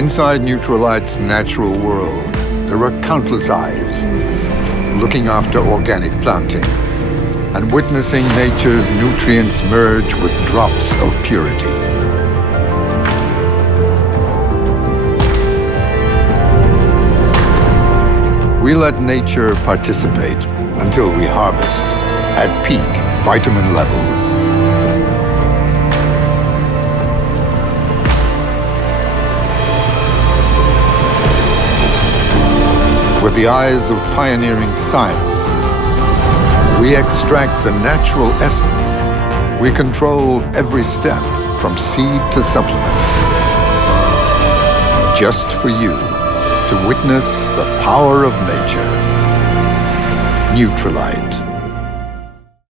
Inside Nutrilite's natural world, there are countless eyes looking after organic planting and witnessing nature's nutrients merge with drops of purity. We let nature participate until we harvest at peak vitamin levels. With the eyes of pioneering science, we extract the natural essence. We control every step from seed to supplements. Just for you to witness the power of nature. Nutrilite.